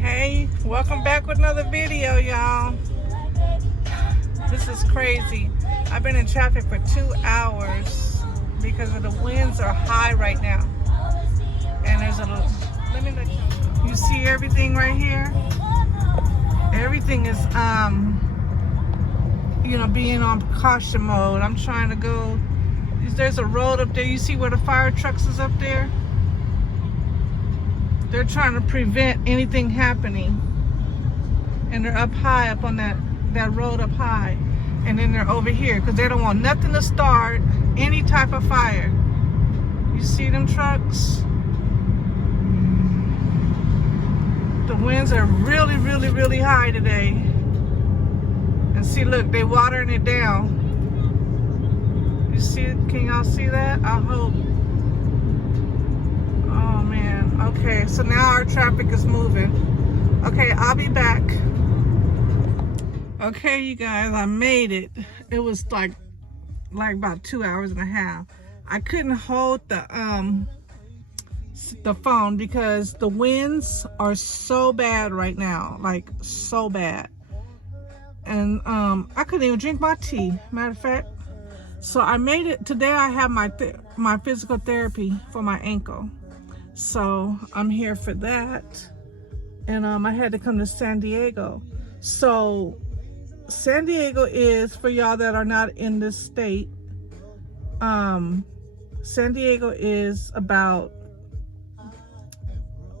Hey, welcome back with another video, y'all. This is crazy. I've been in traffic for 2 hours because of the winds are high right now. And there's a little, let me let you see everything right here? Everything is, being on precaution mode. I'm trying to go, there's a road up there. You see where the fire trucks is up there? They're trying to prevent anything happening. And they're up high, up on that road up high. And then they're over here because they don't want nothing to start any type of fire. You see them trucks? The winds are really, really, really high today. And see, look, they watering it down. You see, can y'all see that? I hope. Oh man, okay, so now our traffic is moving. Okay, I'll be back. Okay, you guys, I made it. It was like about 2 hours and a half. I couldn't hold the phone because the winds are so bad right now, like so bad. And I couldn't even drink my tea, matter of fact. So I made it. Today I have my physical therapy for my ankle. So I'm here for that. And I had to come to San Diego. So San Diego is, for y'all that are not in this state, San Diego is about,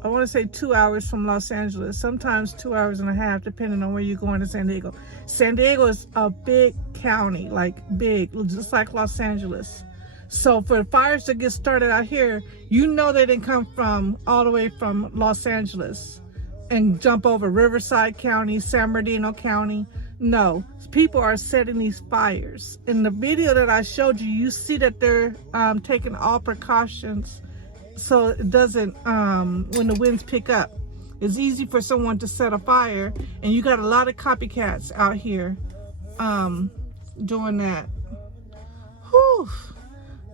I want to say 2 hours from Los Angeles, sometimes 2 hours and a half, depending on where you're going to San Diego. San Diego is a big county, like big, just like Los Angeles. So for fires to get started out here, you know they didn't come from all the way from Los Angeles and jump over Riverside County, San Bernardino County. No, people are setting these fires. In the video that I showed you, you see that they're taking all precautions so it doesn't, when the winds pick up, it's easy for someone to set a fire, and you got a lot of copycats out here doing that. Whew.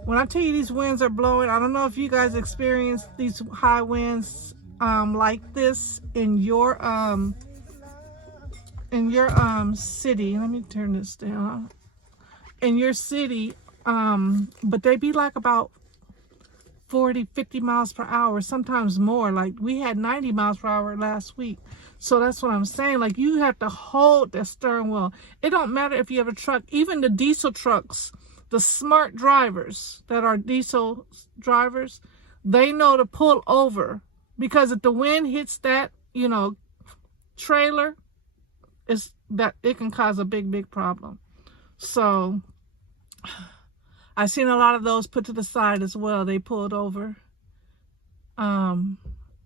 When I tell you these winds are blowing, I don't know if you guys experience these high winds like this in your city. Let me turn this down. In your city, but they be like about 40, 50 miles per hour, sometimes more. Like we had 90 miles per hour last week. So that's what I'm saying. Like you have to hold the steering wheel. It don't matter if you have a truck, even the diesel trucks, the smart drivers that are diesel drivers, they know to pull over, because if the wind hits that, trailer, it can cause a big problem. So I've seen a lot of those put to the side as well. They pulled over.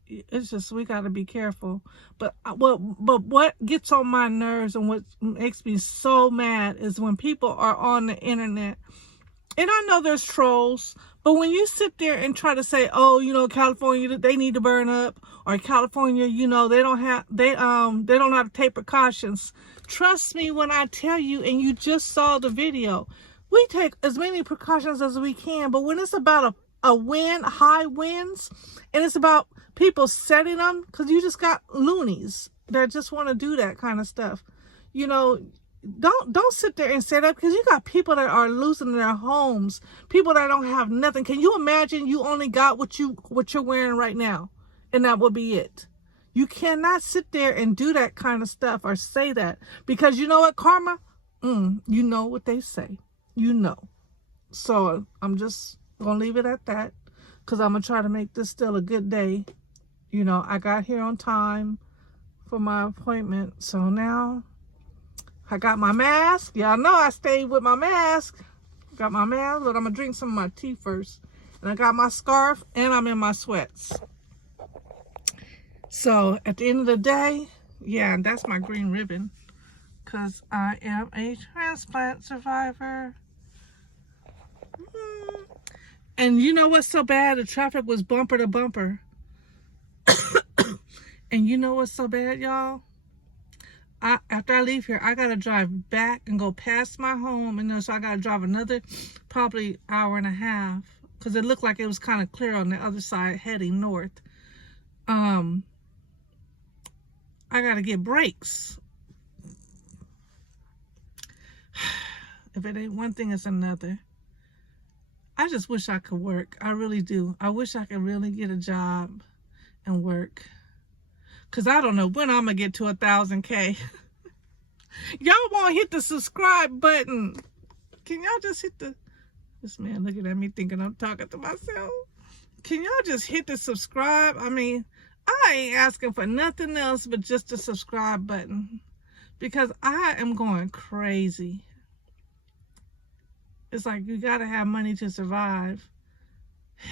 It's just, we got to be careful. But what gets on my nerves and what makes me so mad is when people are on the internet. And I know there's trolls, but when you sit there and try to say, oh, California, they need to burn up, or California, they don't know how to take precautions. Trust me when I tell you, and you just saw the video, we take as many precautions as we can. But when it's about a wind, high winds, and it's about people setting them, because you just got loonies that just want to do that kind of stuff. Don't sit there and say that, because you got people that are losing their homes, people that don't have nothing. Can you imagine you only got what you're wearing right now, and that will be it? You cannot sit there and do that kind of stuff or say that, because you know what, karma? You know what they say. So I'm just gonna leave it at that, because I'm gonna try to make this still a good day. I got here on time for my appointment, so now I got my mask. Y'all know I stayed with my mask. Got my mask, but I'm gonna drink some of my tea first. And I got my scarf, and I'm in my sweats. So at the end of the day, yeah, and that's my green ribbon, because I am a transplant survivor. And you know what's so bad? The traffic was bumper to bumper. And you know what's so bad, y'all? After I leave here, I got to drive back and go past my home. And then so I got to drive another probably hour and a half, because it looked like it was kind of clear on the other side heading north. I gotta get breaks. If it ain't one thing, it's another. I just wish I could work. I really do. I wish I could really get a job and work. Because I don't know when I'm going to get to 1,000K. Y'all want to hit the subscribe button. Can y'all just hit the... This man looking at me thinking I'm talking to myself. Can y'all just hit the subscribe? I mean, I ain't asking for nothing else but just the subscribe button. Because I am going crazy. It's like you gotta have money to survive.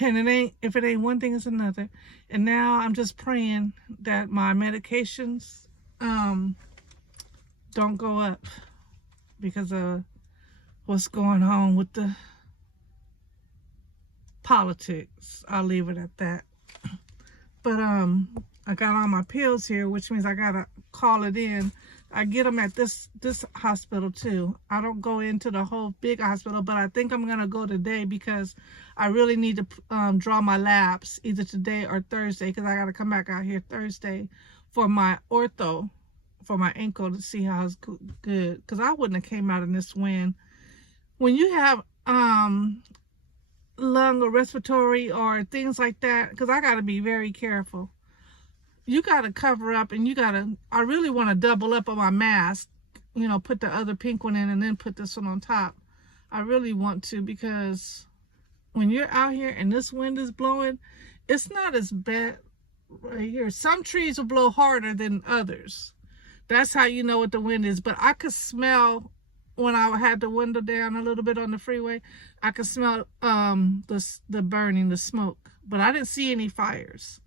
And if it ain't one thing, it's another. And now I'm just praying that my medications don't go up because of what's going on with the politics. I'll leave it at that. But I got all my pills here, which means I gotta call it in. I get them at this hospital too. I don't go into the whole big hospital, but I think I'm gonna go today because I really need to draw my labs either today or Thursday, because I gotta come back out here Thursday for my ortho for my ankle to see how it's good. Because I wouldn't have came out in this wind. When you have lung or respiratory or things like that, because I gotta be very careful. You got to cover up, and I really want to double up on my mask, you know, put the other pink one in and then put this one on top. I really want to, because when you're out here and this wind is blowing, it's not as bad right here. Some trees will blow harder than others. That's how you know what the wind is. But I could smell, when I had the window down a little bit on the freeway, I could smell the burning, the smoke. But I didn't see any fires.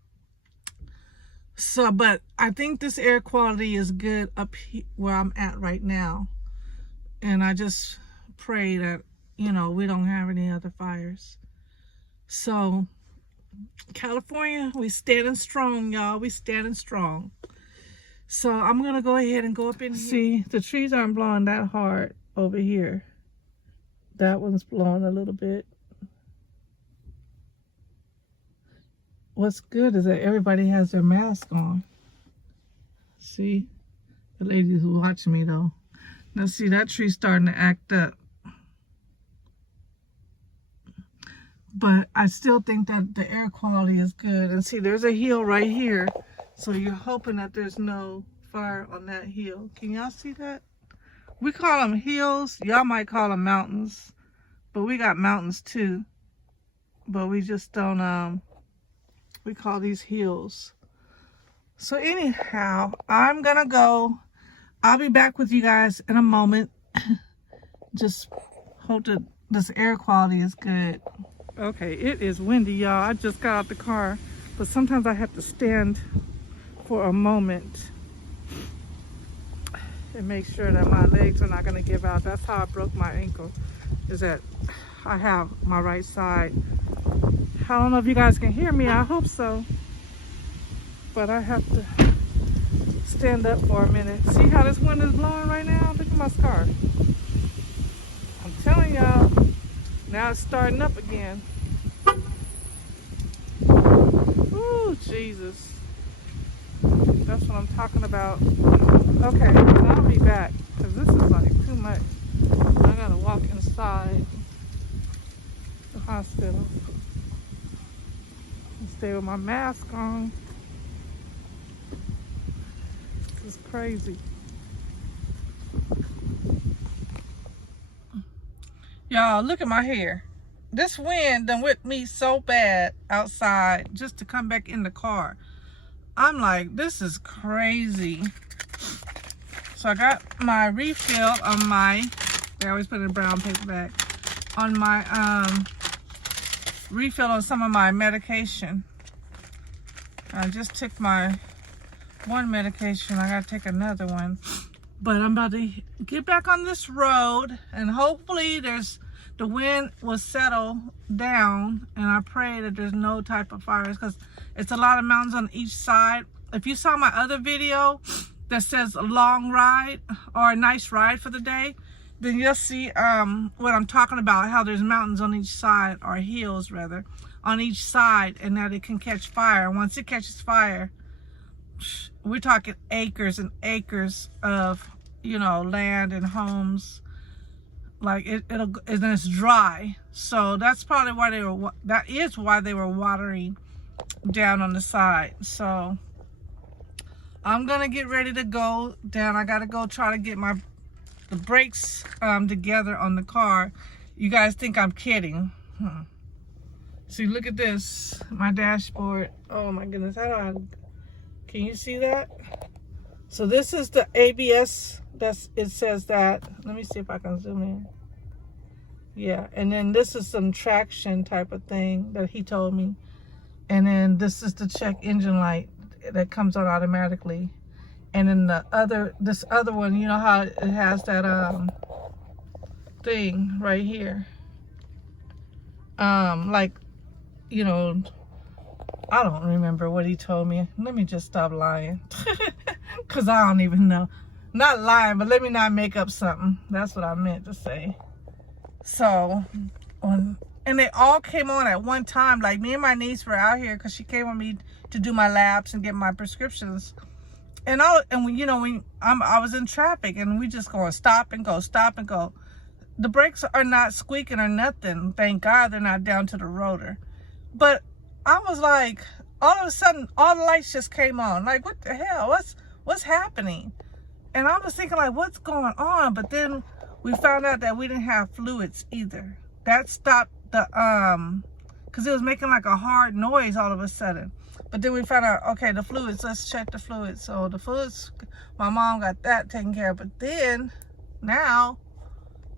So, but I think this air quality is good up here where I'm at right now. And I just pray that, you know, we don't have any other fires. So, California, we standing strong, y'all. We standing strong. So, I'm going to go ahead and go up in here. See, the trees aren't blowing that hard over here. That one's blowing a little bit. What's good is that everybody has their mask on. See? The lady who's watching me though. Now see, that tree's starting to act up. But I still think that the air quality is good. And see, there's a hill right here. So you're hoping that there's no fire on that hill. Can y'all see that? We call them hills. Y'all might call them mountains. But we got mountains too. But we just don't, we call these hills. So anyhow, I'm gonna go. I'll be back with you guys in a moment. Just hope that this air quality is good. Okay, it is windy, y'all. I just got out the car, but sometimes I have to stand for a moment and make sure that my legs are not gonna give out. That's how I broke my ankle, is that I have my right side. I don't know if you guys can hear me. I hope so. But I have to stand up for a minute. See how this wind is blowing right now? Look at my scarf. I'm telling y'all, now it's starting up again. Ooh, Jesus. That's what I'm talking about. Okay, I'll be back, because this is like too much. I gotta walk inside the hospital. Stay with my mask on. This is crazy. Y'all, look at my hair. This wind done whipped me so bad outside just to come back in the car. I'm like, this is crazy. So I got my refill on my, they always put it in a brown paper bag, on my refill on some of my medication. I just took my one medication. I gotta take another one. But I'm about to get back on this road, and hopefully the wind will settle down, and I pray that there's no type of fires, because it's a lot of mountains on each side. If you saw my other video that says a long ride or a nice ride for the day, then you'll see what I'm talking about, how there's mountains on each side, or hills rather, on each side, and that it can catch fire. Once it catches fire, we're talking acres and acres of, you know, land and homes. Like and it's dry. So that's probably why that is why they were watering down on the side. So I'm gonna get ready to go down. I gotta go try to get the brakes together on the car. You guys think I'm kidding? See, look at this, my dashboard. Oh my goodness, can you see that? So this is the ABS. It says that. Let me see if I can zoom in. Yeah, and then this is some traction type of thing that he told me. And then this is the check engine light that comes on automatically. And then this other one, you know how it has that thing right here. Like, you know, I don't remember what he told me. Let me just stop lying. Because I don't even know. Not lying, but let me not make up something. That's what I meant to say. So, and they all came on at one time. Like, me and my niece were out here because she came with me to do my labs and get my prescriptions. And I was in traffic, and we just going stop and go, stop and go. The brakes are not squeaking or nothing. Thank God they're not down to the rotor. But I was like, all of a sudden, all the lights just came on. Like, what the hell? What's happening? And I was thinking, like, what's going on? But then we found out that we didn't have fluids either. That stopped the, because it was making like a hard noise all of a sudden. But then we found out, okay, the fluids, let's check the fluids. So the fluids, my mom got that taken care of. But then, now,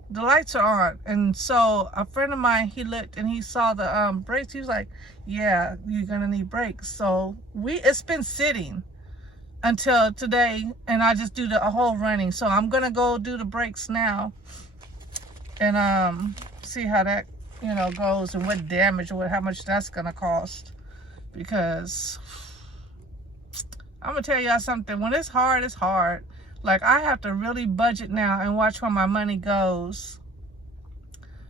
the lights are on. And so a friend of mine, he looked and he saw the brakes. He was like, yeah, you're gonna need brakes. So it's been sitting until today, and I just do the whole running. So I'm gonna go do the brakes now and see how that, you know, goes and what damage or how much that's gonna cost. Because I'm gonna tell y'all something, when it's hard, it's hard. Like, I have to really budget now and watch where my money goes,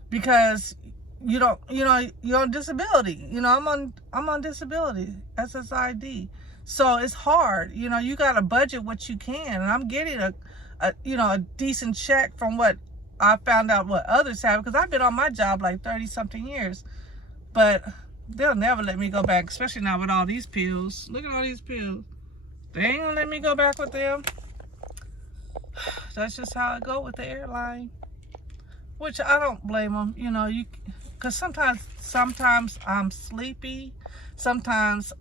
because you're on disability. You know, I'm on disability, SSID. So it's hard. You know, you got to budget what you can. And I'm getting a decent check from what I found out what others have, because I've been on my job like 30 something years, but they'll never let me go back, especially now with all these pills. Look at all these pills. They ain't gonna let me go back with them. That's just how I go with the airline, which I don't blame them. You know, because sometimes I'm sleepy, sometimes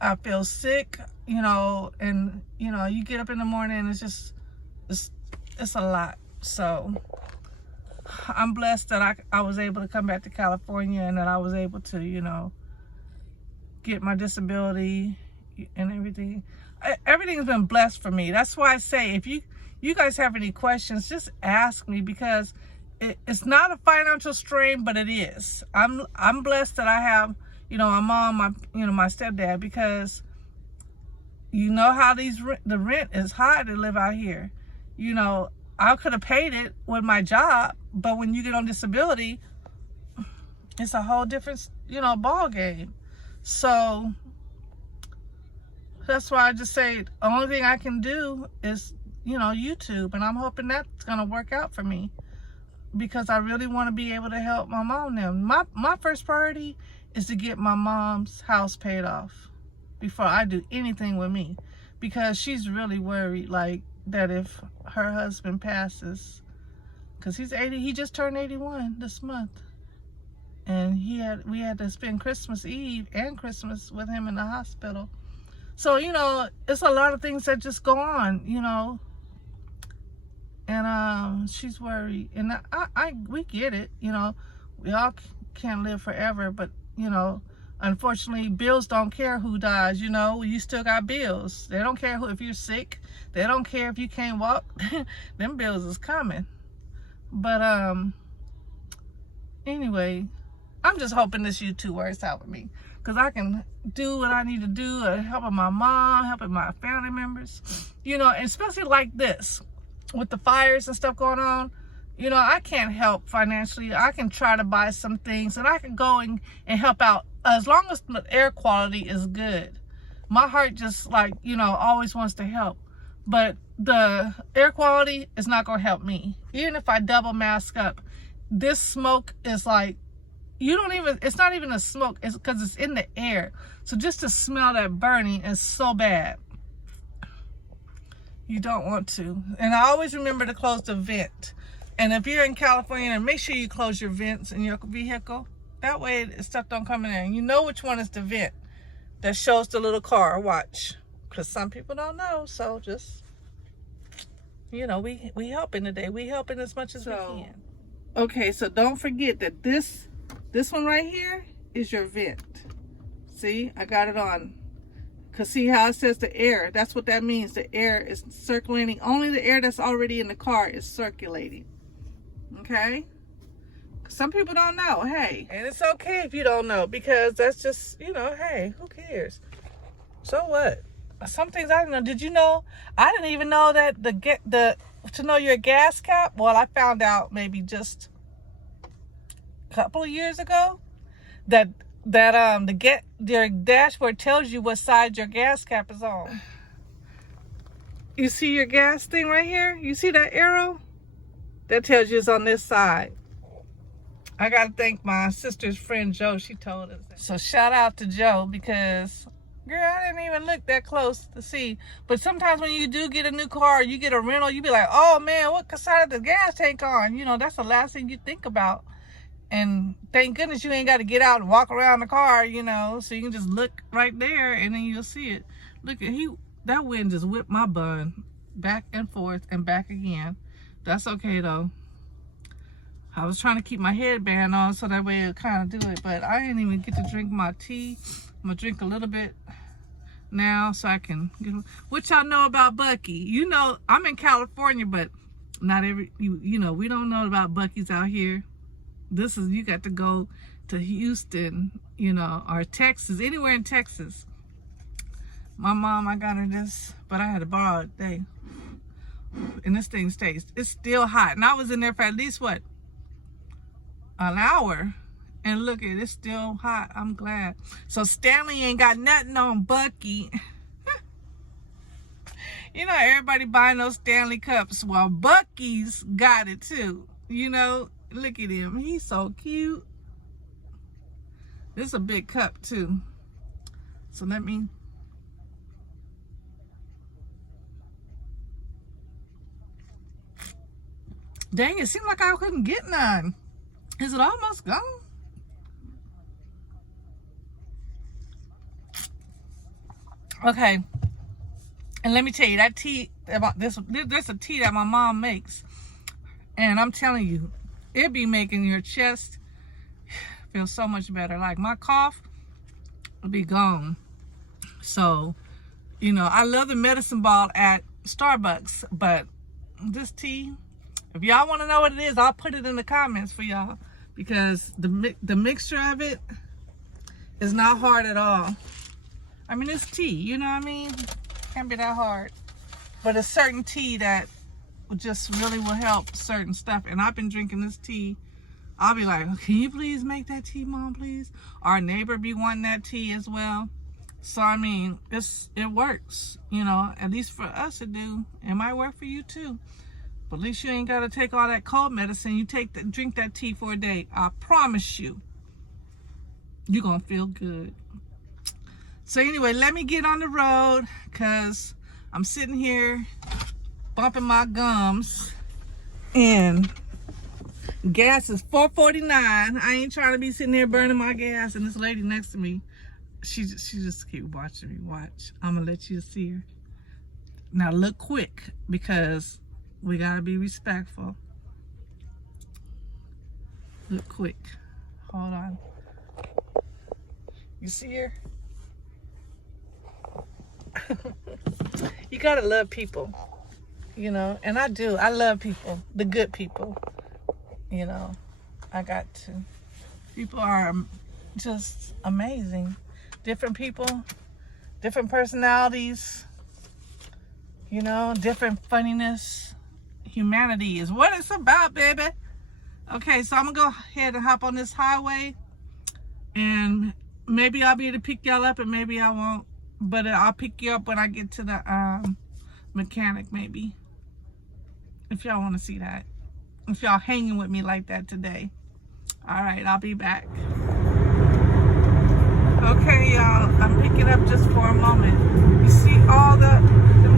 I feel sick, you know, and you know, you get up in the morning and it's a lot. So I'm blessed that I was able to come back to California, and that I was able to, you know, get my disability and everything. Everything's been blessed for me. That's why I say, if you guys have any questions, just ask me, because it's not a financial strain, but it is. I'm blessed that I have, you know, my mom, my stepdad, because you know how the rent is high to live out here. You know, I could have paid it with my job, but when you get on disability, it's a whole different, you know, ball game. So that's why I just say the only thing I can do is, you know, YouTube, and I'm hoping that's gonna work out for me, because I really want to be able to help my mom now. My first priority is to get my mom's house paid off before I do anything with me, because she's really worried, like, that if her husband passes, because he's 80, he just turned 81 this month, and we had to spend Christmas Eve and Christmas with him in the hospital. So, you know, it's a lot of things that just go on, you know, and she's worried, and we get it, you know, we all can't live forever, but, you know, unfortunately, bills don't care who dies. You know, you still got bills. They don't care if you're sick. They don't care if you can't walk. Them bills is coming. But anyway, I'm just hoping this YouTube works out with me, because I can do what I need to do, helping my mom, helping my family members, you know, and especially like this with the fires and stuff going on. You know, I can't help financially. I can try to buy some things, and I can go and help out, as long as the air quality is good. My heart just like, you know, always wants to help. But the air quality is not going to help me. Even if I double mask up, this smoke is like, you don't even, it's not even a smoke, it's because it's in the air. So just to smell that burning is so bad. You don't want to. And I always remember to close the vent. And if you're in California, make sure you close your vents in your vehicle. That way stuff don't come in there. And you know which one is the vent that shows the little car. Watch. Because some people don't know. So just, you know, we helping today. We helping as much as we can. Okay, so don't forget that this one right here is your vent. See, I got it on. Because see how it says the air? That's what that means. The air is circulating. Only the air that's already in the car is circulating. Okay? Some people don't know. Hey. And it's okay if you don't know. Because that's just, you know, hey, who cares? So what? Some things I didn't know. Did you know? I didn't even know that to know your gas cap. Well, I found out maybe just a couple of years ago that your dashboard tells you what side your gas cap is on. You see your gas thing right here? You see that arrow? That tells you it's on this side. I gotta thank my sister's friend Joe. She told us that. So shout out to Joe because, girl, I didn't even look that close to see. But sometimes when you do get a new car, you get a rental, you be like, oh man, what side of the gas tank on? You know, that's the last thing you think about. And thank goodness you ain't got to get out and walk around the car, you know, so you can just look right there and then you'll see it. Look at that wind just whipped my bun back and forth and back again. That's okay though. I was trying to keep my headband on so that way it'll kind of do it, but I didn't even get to drink my tea. I'm gonna drink a little bit now so I can get. What y'all know about Bucky? You know, I'm in California, but not you know, we don't know about Buc-ee's out here. You got to go to Houston, you know, or Texas, anywhere in Texas. My mom, I got her this, but I had to borrow it today. And this thing stays, it's still hot. And I was in there for at least, what, an hour. And look, it's still hot. I'm glad. So Stanley ain't got nothing on Bucky. You know, everybody buying those Stanley cups. Well, Buc-ee's got it too, you know. Look at him. He's so cute. This is a big cup too. So let me. Dang, it seemed like I couldn't get none. Is it almost gone? Okay. And let me tell you, that tea, there's a tea that my mom makes. And I'm telling you, it be making your chest feel so much better. Like my cough will be gone. So, you know, I love the medicine ball at Starbucks, but this tea, if y'all want to know what it is, I'll put it in the comments for y'all because the mixture of it is not hard at all. I mean, it's tea, you know what I mean? Can't be that hard. But a certain tea that just really will help certain stuff. And I've been drinking this tea. I'll be like, can you please make that tea, Mom, please? Our neighbor be wanting that tea as well. So I mean, it works, you know, at least for us it do. It might work for you too. But at least you ain't gotta take all that cold medicine. You drink that tea for a day. I promise you, you're gonna feel good. So anyway, let me get on the road because I'm sitting here bumping my gums and gas is $4.49. I ain't trying to be sitting there burning my gas. And this lady next to me, she just keep watching me. Watch, I'm gonna let you see her. Now look quick because we gotta be respectful. Look quick. Hold on. You see her? You gotta love people, you know, and I do. I love people, the good people, you know. I got to. People are just amazing. Different people, different personalities, you know, different funniness. Humanity is what it's about, baby. Okay, so I'm gonna go ahead and hop on this highway and maybe I'll be able to pick y'all up and maybe I won't. But I'll pick you up when I get to the mechanic, maybe. If y'all want to see that. If y'all hanging with me like that today. Alright, I'll be back. Okay, y'all. I'm picking up just for a moment. You see all the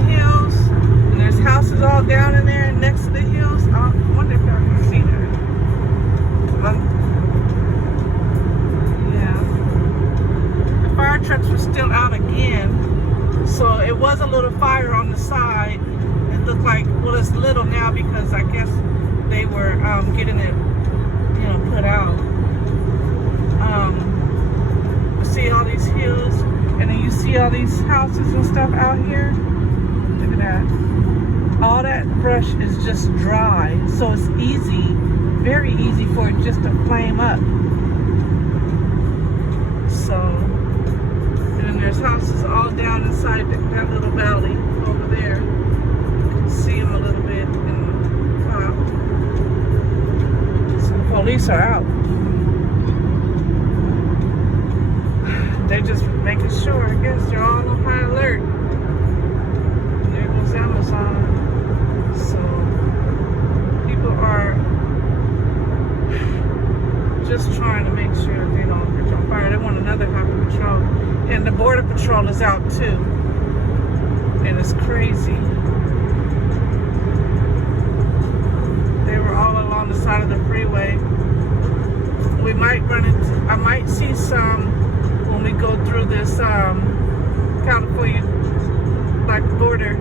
hills? And there's houses all down in there next to the hills. I wonder if y'all can see that. Yeah. The fire trucks were still out again. So it was a little fire on the side. It looked like, well, it's little now because I guess they were getting it, you know, put out. See all these hills, and then you see all these houses and stuff out here. Look at that. All that brush is just dry, so it's easy, very easy for it just to flame up. So, and then there's houses all down inside that little valley over there. You can see them a little bit in the top. So the police are out. They're just making sure, I guess, they're all on high alert. And there goes Amazon. So, people are just trying to make sure they don't catch on fire. They want another highway patrol. And the border patrol is out too. And it's crazy. They were all along the side of the freeway. We might run into, I might see some when we go through this California like border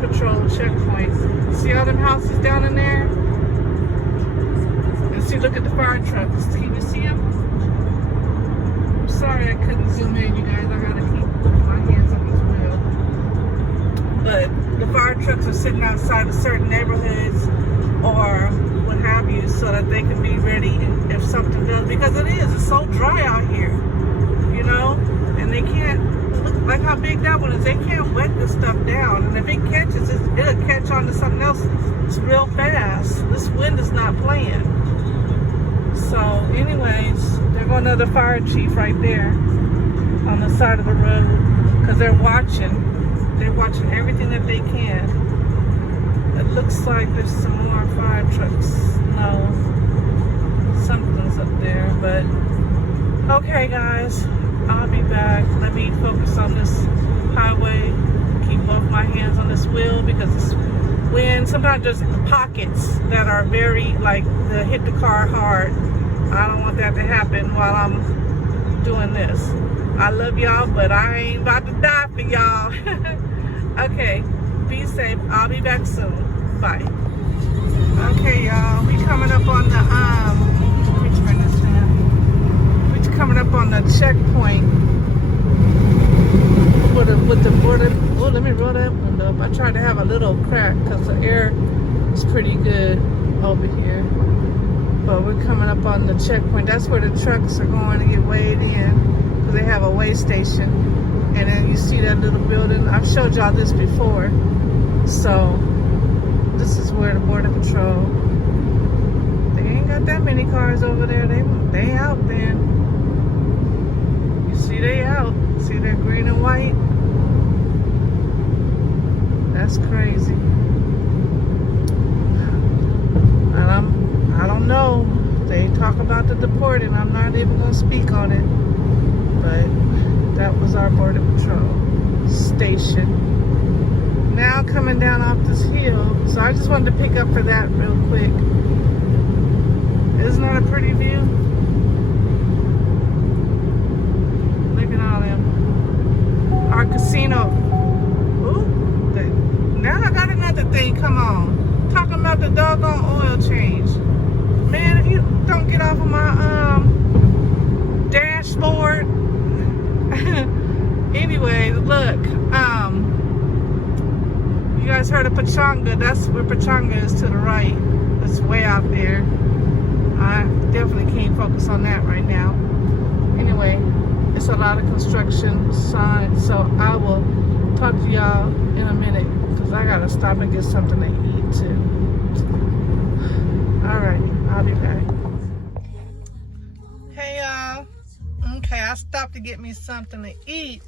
patrol checkpoint. See all them houses down in there? And see, look at the fire trucks. Can you see them? I'm sorry I couldn't zoom in, you guys. I gotta keep my hands on this wheel. But the fire trucks are sitting outside of certain neighborhoods or what have you, so that they can be ready if something does, because it's so dry out here. You know, and they can't, look like how big that one is, they can't wet this stuff down, and if it catches, it'll catch on to something else. It's real fast. This wind is not playing. So anyways, there goes another fire chief right there on the side of the road, because they're watching everything that they can. It looks like there's some more fire trucks. No, something's up there, but okay guys, I'll be back. Let me focus on this highway. Keep both my hands on this wheel because it's wind. Sometimes there's pockets that are very, like, they hit the car hard. I don't want that to happen while I'm doing this. I love y'all, but I ain't about to die for y'all. Okay, be safe. I'll be back soon. Bye. Okay, y'all. We coming up on the, let me turn this down. Coming up on the checkpoint with the border. Oh, let me roll that window up. I tried to have a little crack because the air is pretty good over here. But we're coming up on the checkpoint. That's where the trucks are going to get weighed in, because they have a weigh station. And then you see that little building. I've showed y'all this before. So this is where the border patrol. They ain't got that many cars over there. They out then. See, they out. See, they're green and white. That's crazy. And I don't know. They talk about the deporting. I'm not even gonna speak on it. But that was our border patrol station. Now coming down off this hill. So I just wanted to pick up for that real quick. Isn't that a pretty view? Our casino. Ooh, now I got another thing. Come on, talking about the doggone oil change. Man, if you don't get off of my dashboard. Anyway, look. You guys heard of Pechanga? That's where Pechanga is to the right. It's way out there. I definitely can't focus on that right now. Anyway. It's a lot of construction signs, so I will talk to y'all in a minute because I gotta stop and get something to eat too. Alright, I'll be back. Hey y'all. Okay, I stopped to get me something to eat.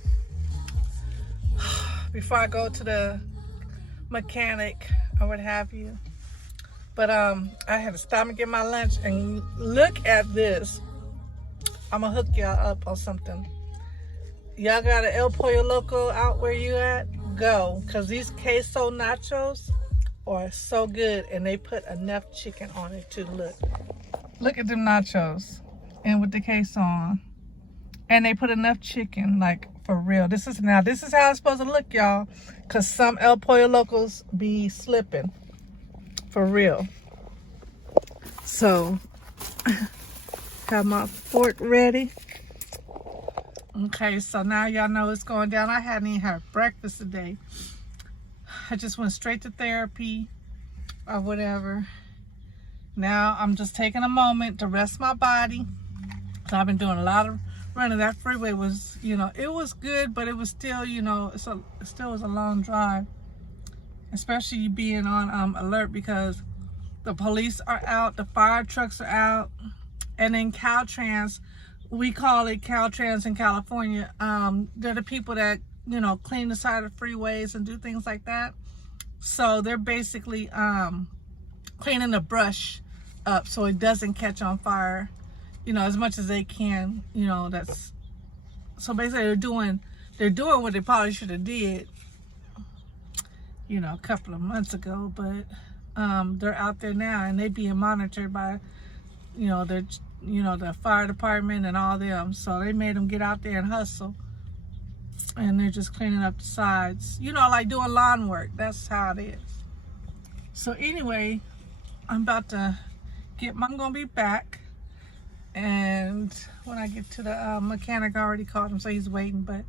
before I go to the mechanic or what have you. But I had to stop and get my lunch, and look at this. I'm gonna hook y'all up on something. Y'all got an El Pollo Loco out where you at? Go, cause these queso nachos are so good, and they put enough chicken on it too. Look at them nachos, and with the queso on, and they put enough chicken, like for real. This is how it's supposed to look, y'all, cause some El Pollo Locos be slipping, for real. So, got my fork ready. Okay, so now y'all know it's going down. I hadn't even had breakfast today. I just went straight to therapy or whatever. Now I'm just taking a moment to rest my body. So I've been doing a lot of running. That freeway was, it was good, but it was still, it still was a long drive. Especially being on alert because the police are out, the fire trucks are out, and then Caltrans, we call it Caltrans in California. They're the people that, clean the side of freeways and do things like that. So they're basically cleaning the brush up so it doesn't catch on fire, as much as they can. That's so basically they're doing what they probably should have did, a couple of months ago, but they're out there now and they being monitored by, the fire department and all them. So they made them get out there and hustle. And they're just cleaning up the sides. Like doing lawn work. That's how it is. So anyway, I'm about to I'm going to be back. And when I get to the mechanic, I already called him, so he's waiting. But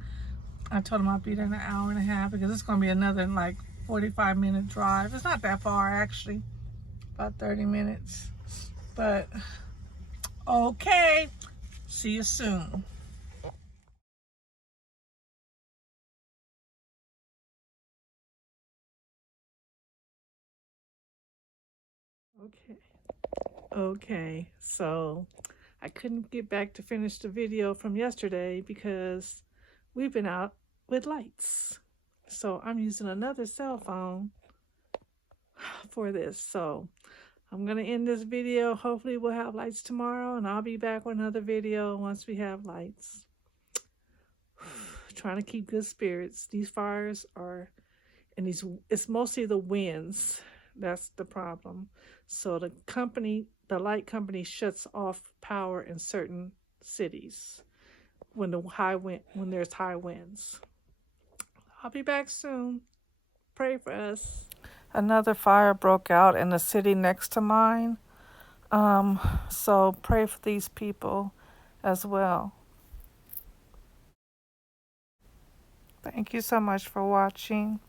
I told him I'll be there in an hour and a half because it's going to be another 45-minute drive. It's not that far, actually. About 30 minutes. But okay, see you soon. Okay, so I couldn't get back to finish the video from yesterday because we've been out with lights. So I'm using another cell phone for this. So I'm going to end this video. Hopefully we'll have lights tomorrow, and I'll be back with another video once we have lights. Trying to keep good spirits. These fires are, and it's mostly the winds. That's the problem. So the light company shuts off power in certain cities when there's high winds. I'll be back soon. Pray for us. Another fire broke out in the city next to mine. So pray for these people as well. Thank you so much for watching.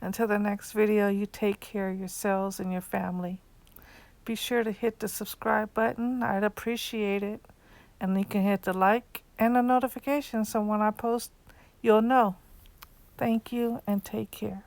Until the next video, you take care of yourselves and your family. Be sure to hit the subscribe button. I'd appreciate it. And you can hit the like and the notification so when I post, you'll know. Thank you and take care.